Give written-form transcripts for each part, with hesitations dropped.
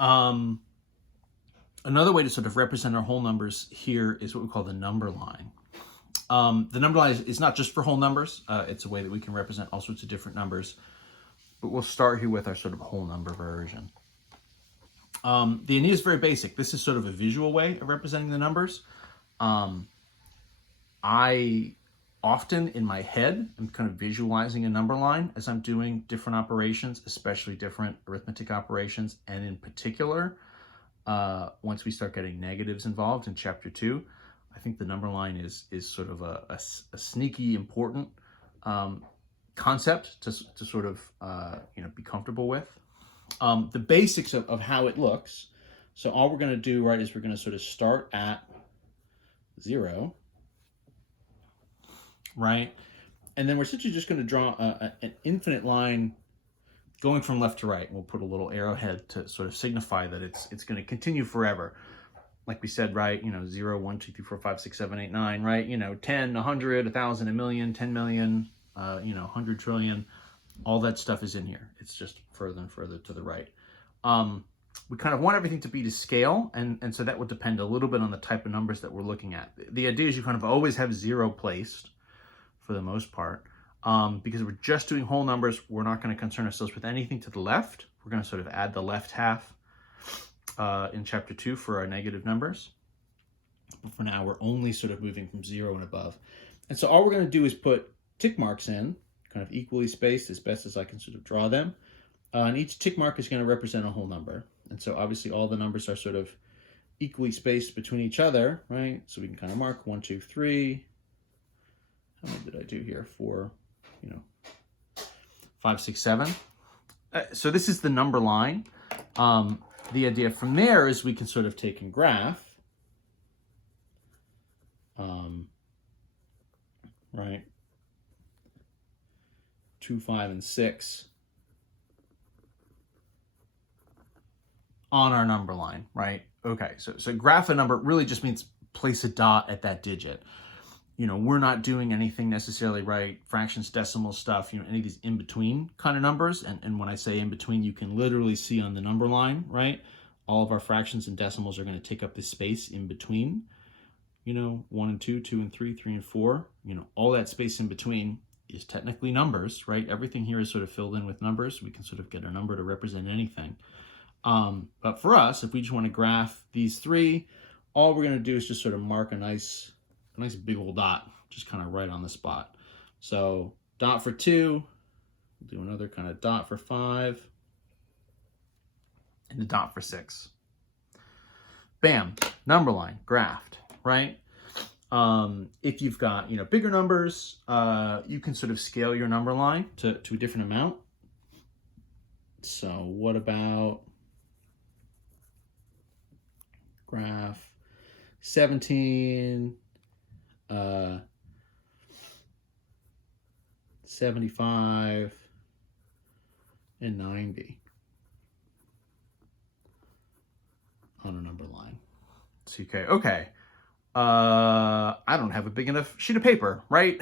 Um, Another way to sort of represent our whole numbers here is what we call the number line. The number line is not just for whole numbers. It's a way that we can represent all sorts of different numbers. But we'll start here with our sort of whole number version. The idea is very basic. This is sort of a visual way of representing the numbers. I often in my head am kind of visualizing a number line as I'm doing different operations, especially different arithmetic operations. And in particular, once we start getting negatives involved in chapter 2, I think the number line is sort of a sneaky important concept to sort of be comfortable with. The basics of how it looks. So all we're going to do, right, is we're going to sort of start at 0, right? And then we're essentially just going to draw an infinite line going from left to right. We'll put a little arrowhead to sort of signify that it's going to continue forever. Like we said, right, 0, 1, 2, 3, 4, 5, 6, 7, 8, 9, right? 10, 100, 1,000, a million, 10 million, 100 trillion. All that stuff is in here. It's just further and further to the right. We kind of want everything to be to scale, and so that would depend a little bit on the type of numbers that we're looking at. The idea is you kind of always have 0 placed for the most part. Because we're just doing whole numbers, we're not going to concern ourselves with anything to the left. We're going to sort of add the left half in chapter 2 for our negative numbers. But for now, we're only sort of moving from 0 and above. And so all we're going to do is put tick marks in, kind of equally spaced as best as I can sort of draw them. And each tick mark is going to represent a whole number. And so obviously all the numbers are sort of equally spaced between each other, right? So we can kind of mark 1, 2, 3. How many did I do here? 4, 5, 6, 7. So this is the number line. The idea from there is we can sort of take and graph, right? 2, 5, and 6 on our number line, right? Okay, so graph a number really just means place a dot at that digit. We're not doing anything necessarily, right? Fractions, decimal stuff, any of these in-between kind of numbers. And when I say in-between, you can literally see on the number line, right? All of our fractions and decimals are going to take up this space in between, 1 and 2, 2 and 3, 3 and 4. All that space in between is technically numbers, right? Everything here is sort of filled in with numbers. We can sort of get a number to represent anything. But for us, if we just want to graph these 3, all we're going to do is just sort of mark a nice big old dot, just kind of right on the spot. So dot for 2, do another kind of dot for 5, and a dot for 6. Bam, number line, graphed, right? If you've got, bigger numbers, you can sort of scale your number line to a different amount. So what about graph 17, 75, and 90 on a number line. CK. Okay. I don't have a big enough sheet of paper, right?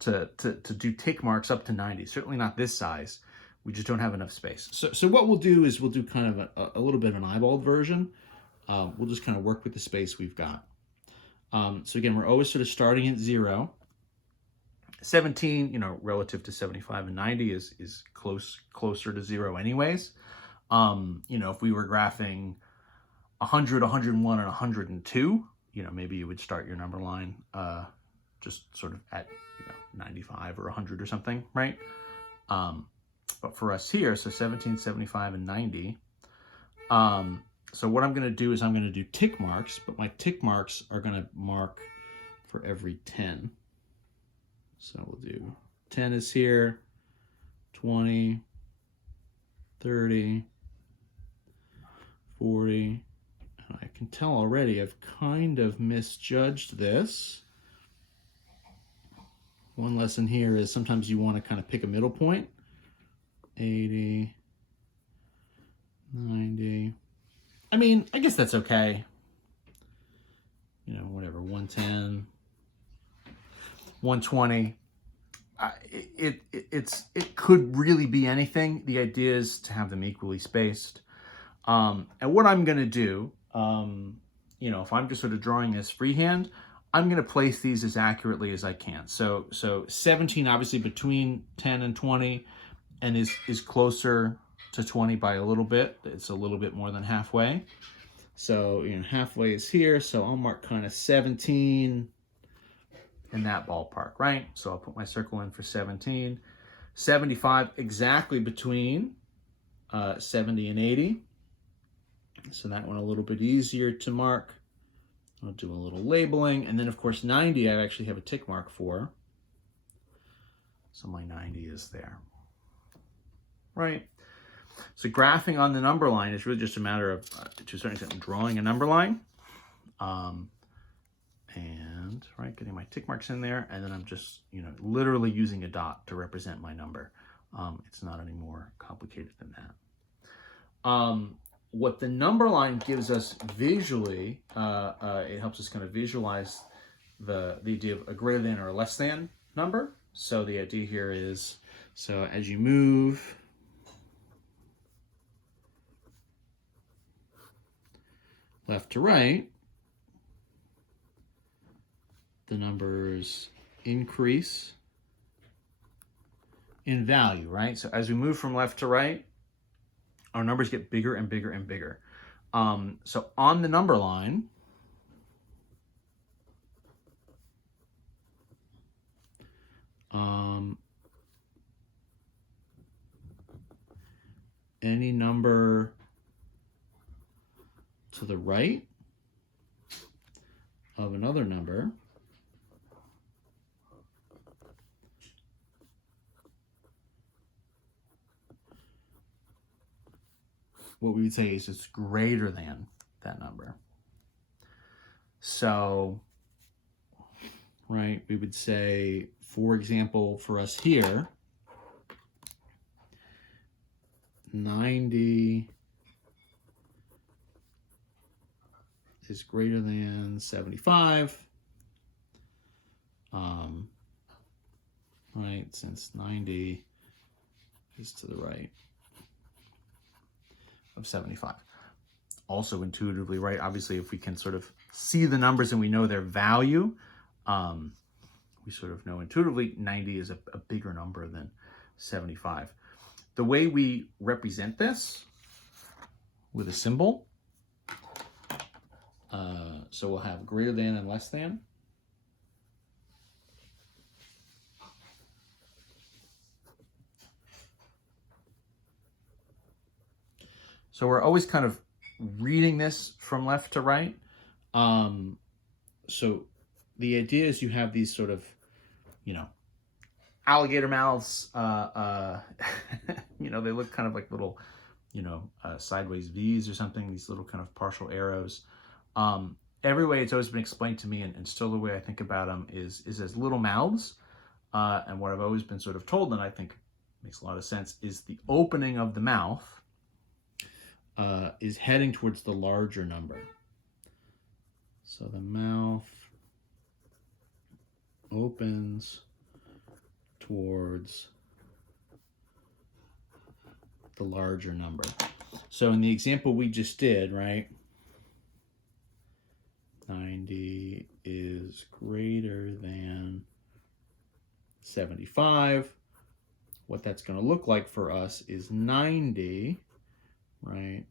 to do tick marks up to 90. Certainly not this size. We just don't have enough space. So what we'll do is we'll do kind of a little bit of an eyeballed version. We'll just kind of work with the space we've got. So again, we're always sort of starting at 0. 17, relative to 75 and 90 is closer to 0 anyways. If we were graphing 100, 101, and 102, maybe you would start your number line just sort of at 95 or 100 or something, right? But for us here, so 17, 75, and 90, so what I'm going to do is I'm going to do tick marks, but my tick marks are going to mark for every 10. So we'll do 10 is here, 20, 30, 40. I can tell already I've kind of misjudged this. One lesson here is sometimes you want to kind of pick a middle point. 80, 90. I mean, I guess that's okay. Whatever, 110, 120. It could really be anything. The idea is to have them equally spaced. And what I'm going to do, you know, if I'm just sort of drawing this freehand, I'm going to place these as accurately as I can. So 17 obviously between 10 and 20, and is closer to 20 by a little bit. It's a little bit more than halfway. So, you know, halfway is here. So I'll mark kind of 17 in that ballpark, right? So I'll put my circle in for 17. 75 exactly between 70 and 80. So that one a little bit easier to mark. I'll do a little labeling. And then, of course, 90 I actually have a tick mark for. So my 90 is there. Right? So graphing on the number line is really just a matter of, to a certain extent, drawing a number line. And, right, getting my tick marks in there. And then I'm just, you know, literally using a dot to represent my number. It's not any more complicated than that. What the number line gives us visually, it helps us kind of visualize the idea of a greater than or a less than number. So the idea here is, so as you move left to right, the numbers increase in value, right? So as we move from left to right, our numbers get bigger and bigger and bigger. So on the number line, any number to the right of another number what we would say is it's greater than that number. So, right, we would say, for example, for us here, 90 is greater than 75. Right, since 90 is to the right of 75. Also intuitively, right? Obviously, if we can sort of see the numbers and we know their value, we sort of know intuitively 90 is a bigger number than 75. The way we represent this with a symbol, so we'll have greater than and less than. So we're always kind of reading this from left to right. So the idea is you have these sort of, you know, alligator mouths. You know, they look kind of like little, you know, sideways V's or something, these little kind of partial arrows. Every way it's always been explained to me, and still the way I think about them, is as little mouths. And what I've always been sort of told, and I think makes a lot of sense, is the opening of the mouth is heading towards the larger number. So the mouth opens towards the larger number. So in the example we just did, right, 90 is greater than 75. What that's going to look like for us is 90, right,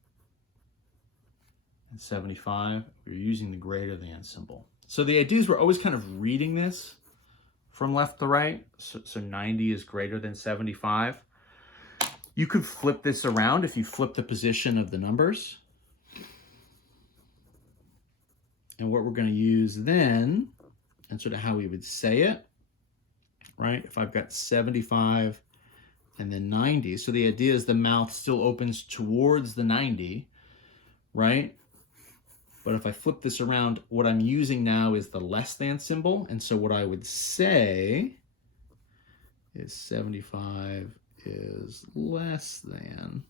and 75. We're using the greater than symbol. So the idea is we're always kind of reading this from left to right. So 90 is greater than 75. You could flip this around if you flip the position of the numbers. And what we're going to use then, and sort of how we would say it, right? If I've got 75 and then 90. So the idea is the mouth still opens towards the 90, right? But if I flip this around, what I'm using now is the less than symbol. And so what I would say is 75 is less than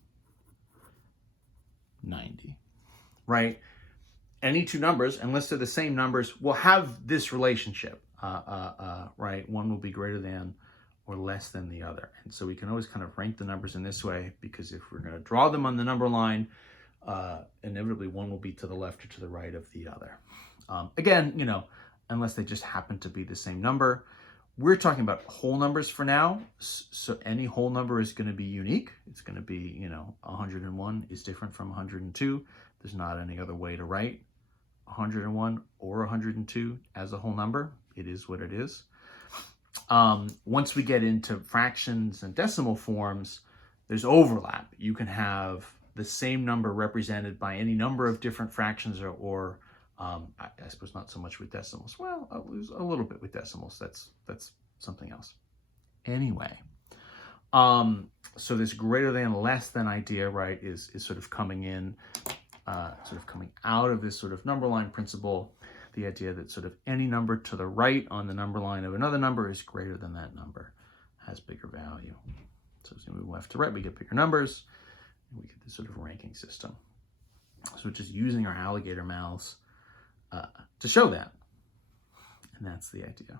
90, right? Any two numbers, unless they're the same numbers, will have this relationship, right? One will be greater than or less than the other. And so we can always kind of rank the numbers in this way, because if we're going to draw them on the number line, inevitably one will be to the left or to the right of the other. Again, you know, unless they just happen to be the same number. We're talking about whole numbers for now. So any whole number is going to be unique. It's going to be, you know, 101 is different from 102. There's not any other way to write 101 or 102 as a whole number. It is what it is. Once we get into fractions and decimal forms, there's overlap. You can have the same number represented by any number of different fractions or I suppose not so much with decimals. Well, a little bit with decimals. That's something else. Anyway, so this greater than, less than idea, right, is sort of coming in, sort of coming out of this sort of number line principle. The idea that sort of any number to the right on the number line of another number is greater than that number, has bigger value. So as we move left to right, we get bigger numbers, and we get this sort of ranking system. So just using our alligator mouths to show that. And that's the idea.